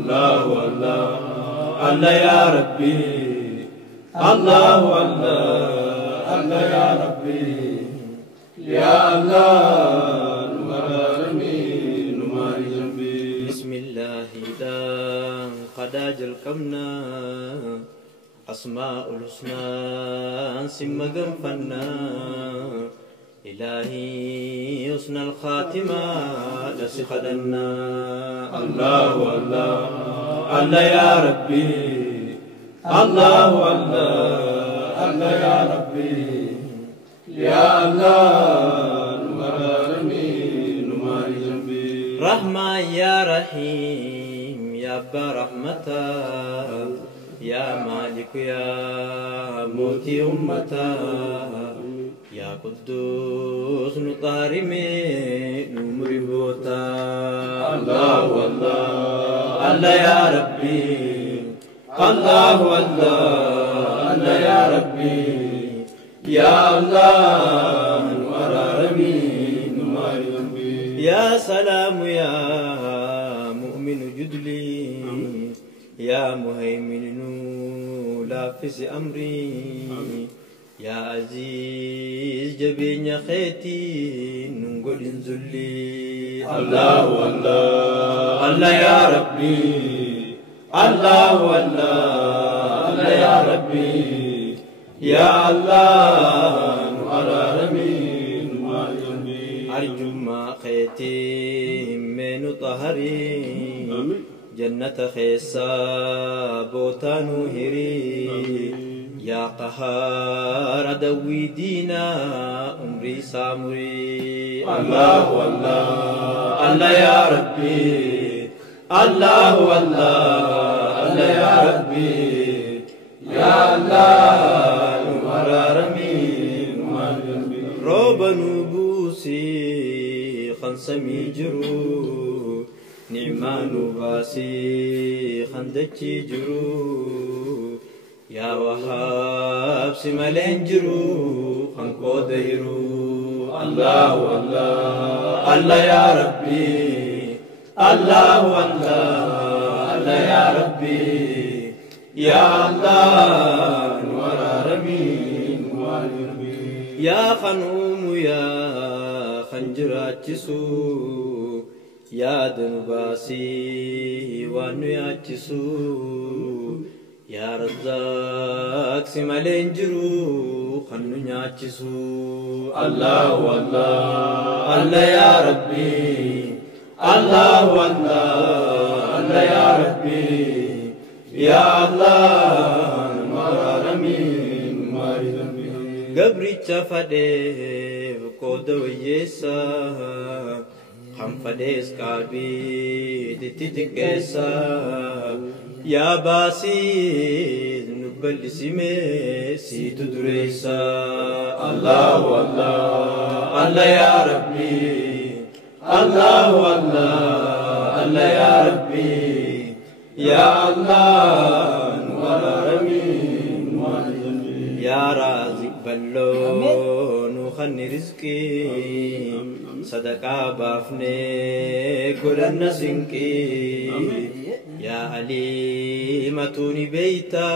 الله الله الله يا ربي الله الله الله يا ربي يا الله نمرني نماري جنبي بسم الله دان خداج الكمنا أسماء الحسنى سم فنا إلهي حسن الخاتمة لسخدنا الله الله الله يا ربي الله الله الله يا ربي يا الله نمرني نماري جنبي رحمة يا رحيم يا أبا رحمة يا مالك يا موتي أمتا يا قدوس نطارمي نمر بوتا الله الله الله يا ربي الله الله الله يا ربي يا الله نورارمي نماري جنبي يا سلام يا مؤمن جدلي يا مهيمن لافس أمري يا عزيز جبين خيتي نقول انزلي الله الله الله يا ربي الله الله الله يا ربي يا الله نورارمي نماري جنبي أرجو ما خيتي من طهري جنة خيسا بوتانو هري يا قهار دوي دينا عمري سامري الله الله الله يا ربي الله الله الله يا ربي يا الله نمرارمي نماري جنبي روب نبوسي خنسمي جرو نعمان باسي خندتي جرو يا وهاب سمالين جرو خنقو ديرو الله الله الله يا ربي الله الله الله يا ربي يا الله نورارمي نماري جنبي يا خنوم يا خنجراتشسو يا دنباسي وانو ياتشسو يا رزاق سمالين جرو خنو نياتشسو الله الله الله يا ربي الله الله الله يا ربي يا الله نورارمي نماري جنبي قبري تفدي قود ويسا خم فديس كابي تتكيسا يا باسي نبل سمي سيد دريسا الله الله الله يا ربي الله الله الله يا ربي يا الله نورارمي نماري جنبي يا رازق بلو نخن رزقي صدقا بافني قلنا سنكي يا عليمتوني بيتا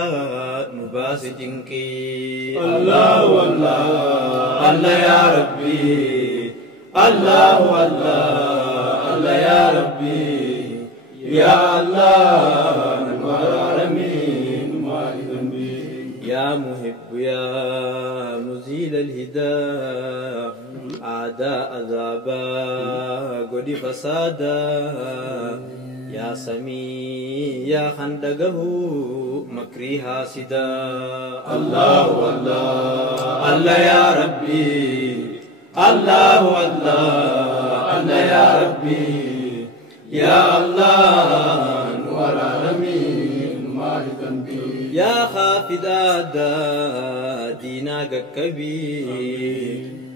نباس جنكي الله الله الله يا ربي الله الله الله يا ربي يا الله نورارمي نماري جنبي يا محب يا مزيل الهدى أعداء عذابا قد فسادا يا سمي يا خندقه مكري حاسدا الله الله الله يا ربي الله الله الله يا ربي يا الله نورارمي نماري جنبي يا خافدا دينا قكبي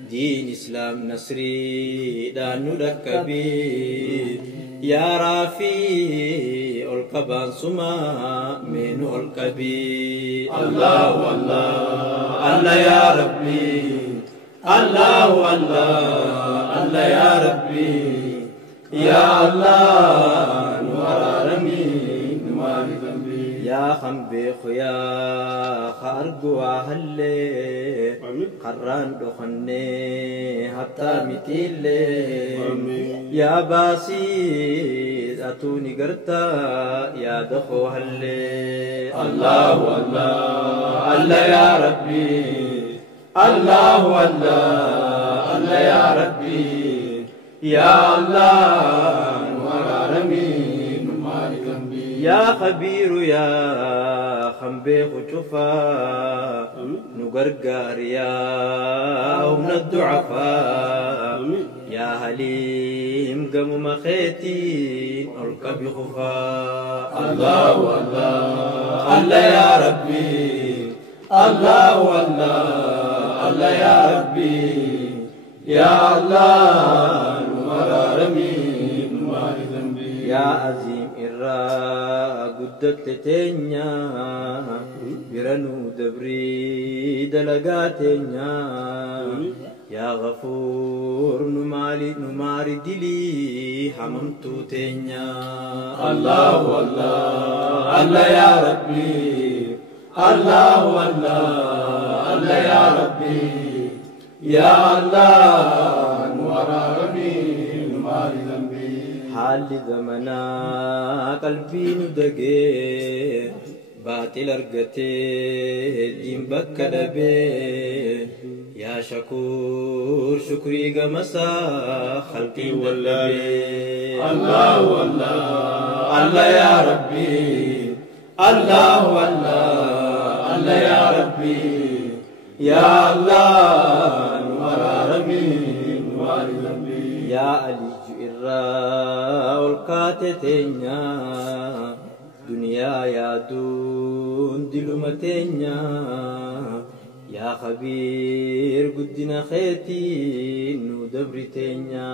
دين إسلام نصري دانو دكبي يا رافي القبان سما منو الكبي الله الله الله يا ربي الله الله الله يا ربي يا الله نورارمي يا خنبيخ يا خارقوا هلي قران دخني حتى متيلي يا باسي أتوني قرتا يا دخو هلي الله الله الله يا ربي الله الله الله يا ربي يا الله ورارمي يا خبير يا خنبيخ شفا نقرقر يا أون الضعفاء يا هليم قم مخيتي أركب خفا الله الله الله يا ربي الله الله الله يا ربي يا الله ورارمي يا عظيم قدت تينيا برنو دبري دلقاتينيا يا غفور نماري دلي حممتو تينيا الله الله الله يا ربي الله الله الله يا ربي يا الله نورارمي نماري ذنبي حال زمنا قلبي ندقي باطل ارقتي دين بكدبي يا شكور شكري قمسا خلقي والنبي الله الله الله يا ربي الله الله الله يا ربي يا الله نورارمي نماري ذنبي يا علي والكاتتينيا دنيا يا دون دلمتينيا يا خبير قدنا خيتي ندبرتينيا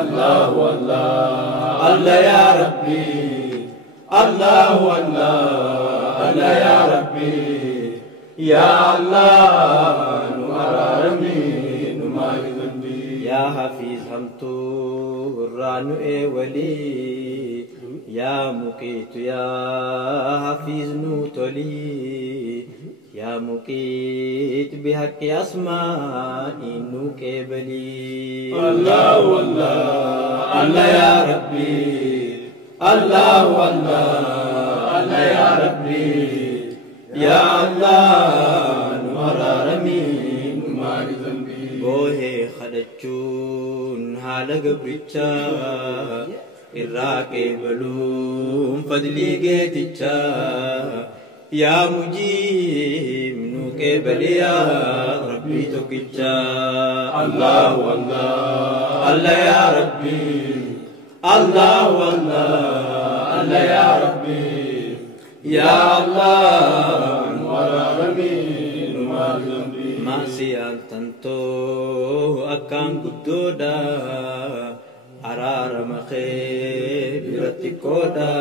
الله الله الله يا ربي الله الله الله يا ربي يا الله نورارمي نماري ذنبي يا حفيظ همتو الرانو ولي يا مقيت يا حفيظ نوتولي يا مقيت بحق أسماء نوكبلي الله الله الله يا ربي الله الله الله يا ربي يا الله نورارمي نماري ذنبي بوهي خدچون حال قبرچا الراقي بلوم فضلي قيتچا يا مجيب نوكبل يا ربي توكچا الله الله الله يا ربي الله الله الله يا ربي يا الله ورارمي نماري ذنبي ما سيان تنتو أكام قدودا أرار مخي برتكودا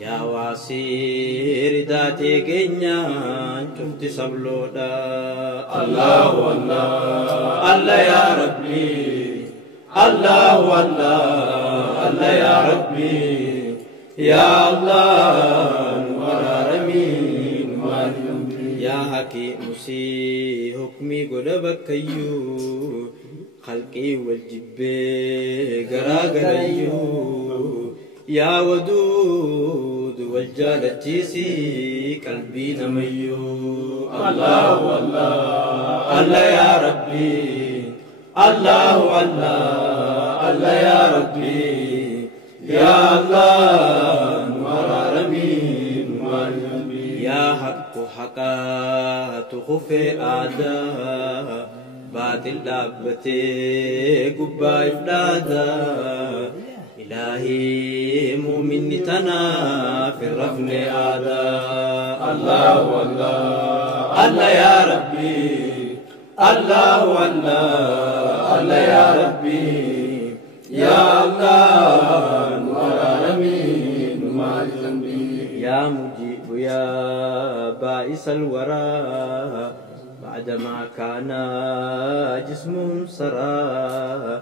يا واسير داتي كينيا شفت سبلودا الله الله الله يا ربي الله الله الله يا ربي يا الله ورارمي نماري ذنبي يا حكيم سي حكمي قلبك أيو خلقي والجبي قراقريو يا ودود والجالتيسي قلبي نميو الله الله الله يا ربي الله الله الله يا ربي يا الله نورارمي نماري ذنبي يا حق حقا تخفي آدا باطل دابتي قبا إفلادا إلهي مؤمن تنا في الرفن آدا الله الله الله يا ربي الله الله الله يا ربي يا الله نورارمي نماري ذنبي يا مجيب يا بائس الورى بعدما كان جسم سرى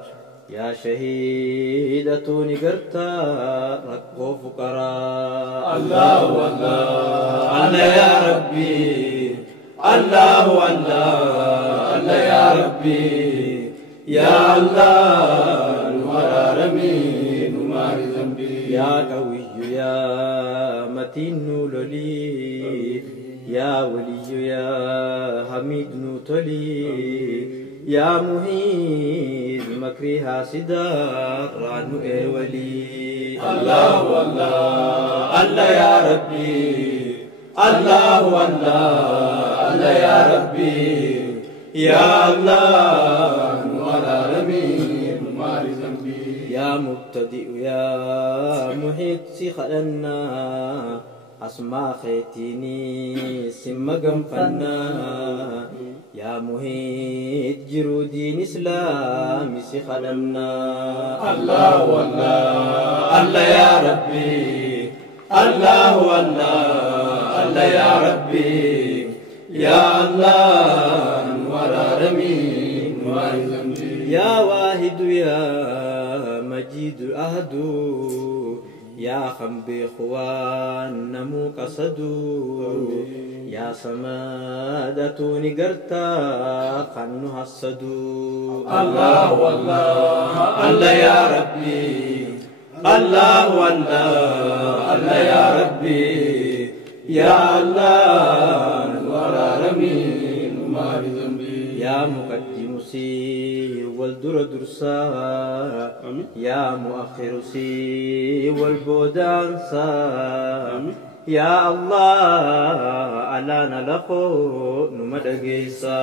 يا شهيدة نقرتا ركو فقراء الله الله الله يا ربي الله الله الله يا ربي يا الله نورا رمي نمار ذنبي يا قوي يا متين لولي يا ولي يا حميد نوتلي يا مهيد مكري حاسدا رانو اي ولي الله الله الله يا ربي الله الله الله يا ربي يا الله نورا رمي نمار ذنبي يا مبتدئ يا محيط سخلنا أسماء خيتيني سمقم فنا يا مهيد جرودين إسلام سخلنا الله والله الله يا ربي الله والله الله يا ربي يا الله نورا رمي نور ذنبي يا واحد يا مجيد أهدو يا خمبي خوان نمو قصدو يا سمادتوني قرتا خنو حسدو الله والله الله يا ربي الله والله الله يا ربي يا الله نورا رمي نمار ذنبي يا مقدم سير والدر درسا يا مؤخر سير والبودان سا يا الله ألا نلقو نمدقيسا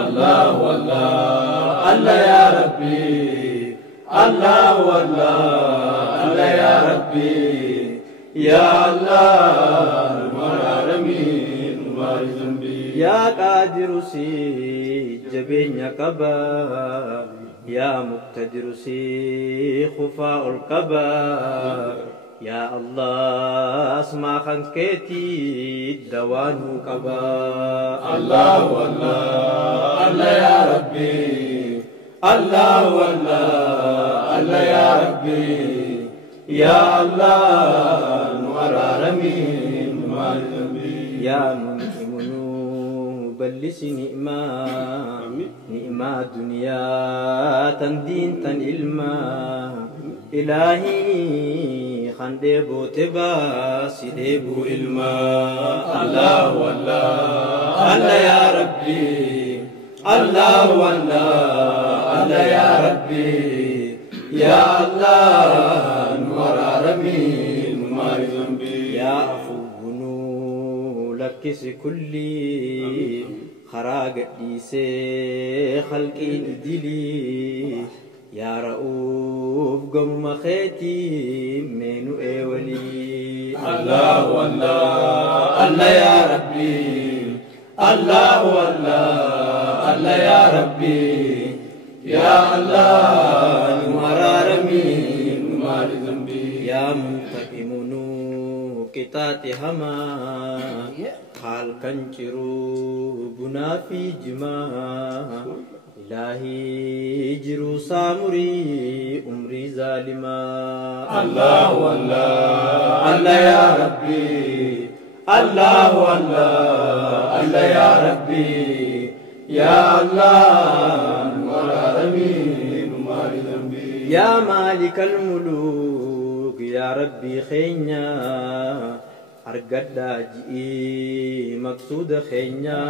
الله والله الله يا ربي الله والله الله يا ربي يا الله نورا رمي نمار ذنبي يا قادر سي جبين قبا يا مقتدر سي خفاء القبا يا الله اسمع خنكتي دوان قبا الله والله الله يا ربي الله والله الله يا ربي يا الله نورا رمي نمار ذنبي يا منعم بلس نعمة نعمة دنيا تندين تن علما إلهي خندبو تبا سيدبو علما الله والله الله يا ربي الله والله الله يا ربي يا الله نورا رمي نمار ذنبي يا أفو لكس كلي خراج إيسي خلقي دلي يا رؤوف قم خيتي منو أولي الله والله الله يا ربي الله والله الله يا ربي يا الله نورا رمي نمار ذنبي يا منتقم كتاتي هما حال كنجرو بنا في جما إلهي جرو سامري أمري ظالما الله والله الله يا ربي الله والله الله يا ربي يا الله نورا رمي نمار ذنبي يا مالك الملوك يا ربي خينيا أرقد جئي مقصود خينيا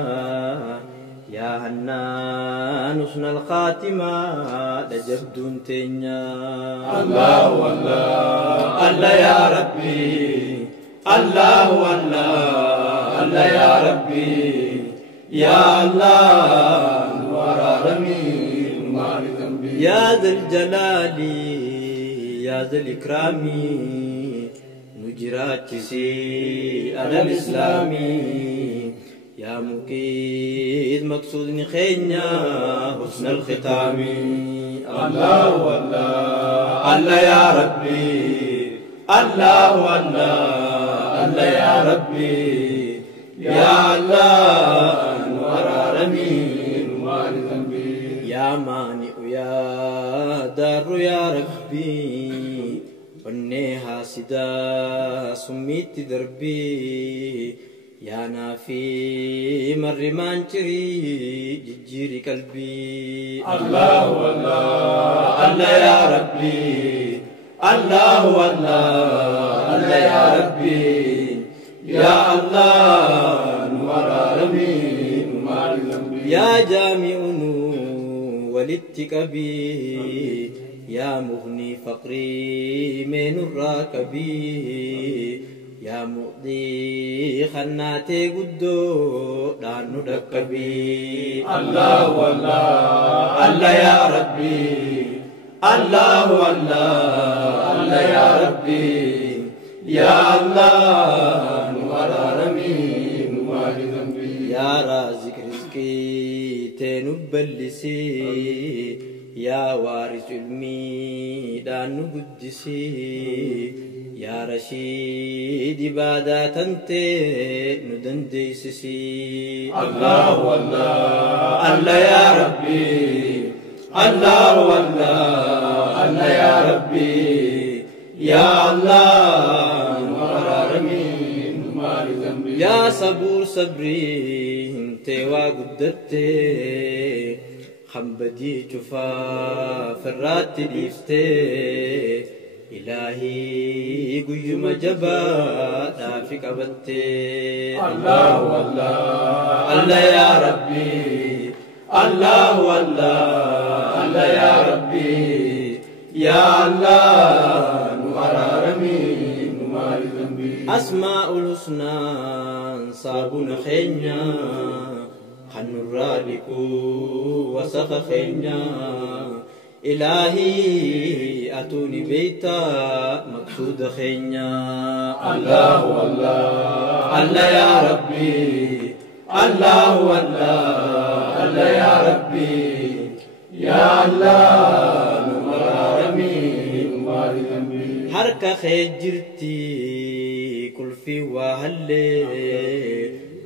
يا هنان حسن الخاتمة لجبد تنيا الله والله الله يا ربي الله والله الله يا ربي يا الله نورا رمي نمار ذنبي يا ذا الجلال يا ذا الإكرام نجرات سي على الإسلام يا مكيد مقصود خينيا حسن الختام الله والله الله يا ربي الله والله الله يا ربي يا الله نورا رمي نمار ذنبي يا مانع يا دار يا ربي حاسدا سميت دربي يا نافي مر مانشري جيري قلبي الله والله الله يا ربي الله والله الله يا ربي يا الله نور عالمين نور ذنبي يا جامع والاتقبي يا مغني فقري من الراكبي يا مؤذي خناتي قدو دانو دكبي الله والله الله يا ربي الله والله الله يا ربي يا الله نور عالمين نور ذنبي يا رازق رزقي تنبلسي يا وارث علمي دانو قدسي يا رشيد بادات انت ندنديسسي الله والله الله يا ربي الله والله الله يا ربي يا الله نور عالمين نور ذنبي يا صبور صبري انت وقدتي خنبدي شفا فرات ديفتي إلهي قيوم جبا نافق أبتي الله والله الله يا ربي الله والله الله يا ربي يا الله نور عالمين نور ذنبي أسماء الحسنى صابون خينيا خن الرادق وسخ خينيا إلهي أتوني بيتا مقصود خينيا الله والله الله يا ربي الله والله الله يا ربي يا الله نور عالمين نور ذنبي حركة خيجرتي كل في وهلي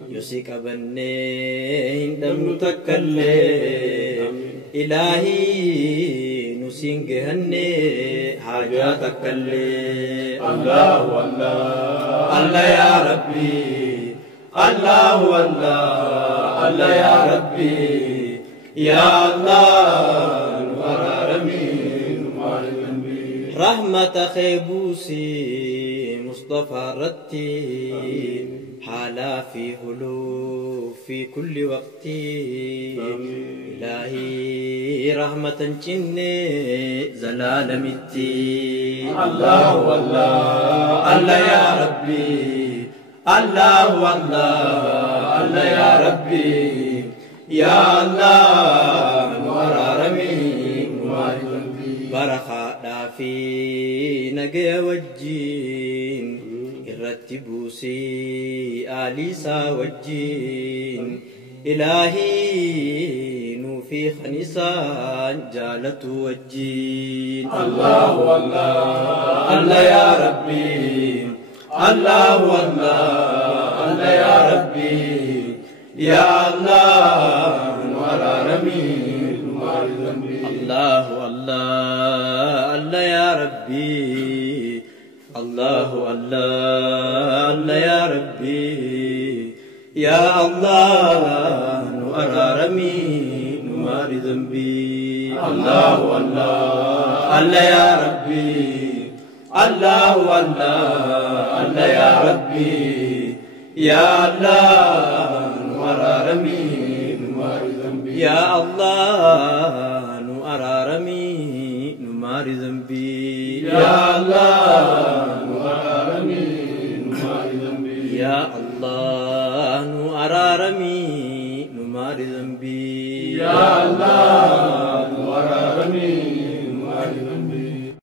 يوسيك بني هندم تكلي إلهي نسين جهني حاجاتك اللي الله والله الله يا ربي الله والله الله يا ربي يا الله نور عالمين نور ذنبي رحمة خيبوسي مصطفى رتي حالا في هلو في كل وقت إلهي رحمة جنة زلال متي الله والله الله يا ربي الله والله الله يا ربي يا الله نور عالمين نور ذنبي برخاء في نجي وجين الرتبوسي آليسا وجين إلهي نوفي خنيسان جالت وجين الله والله الله يا ربي الله والله الله يا ربي يا الله نور عالمين نور ذنبي الله الله الله يا ربي الله الله الله يا ربي يا الله نور رمي نور ذنبي الله والله الله يا ربي الله والله الله يا ربي يا الله نور رمي نور ذنبي يا الله نور رمي نور ذنبي يا الله نور رمي نور ذنبي يا الله نور رمي نور ذنبي يا الله نور رمي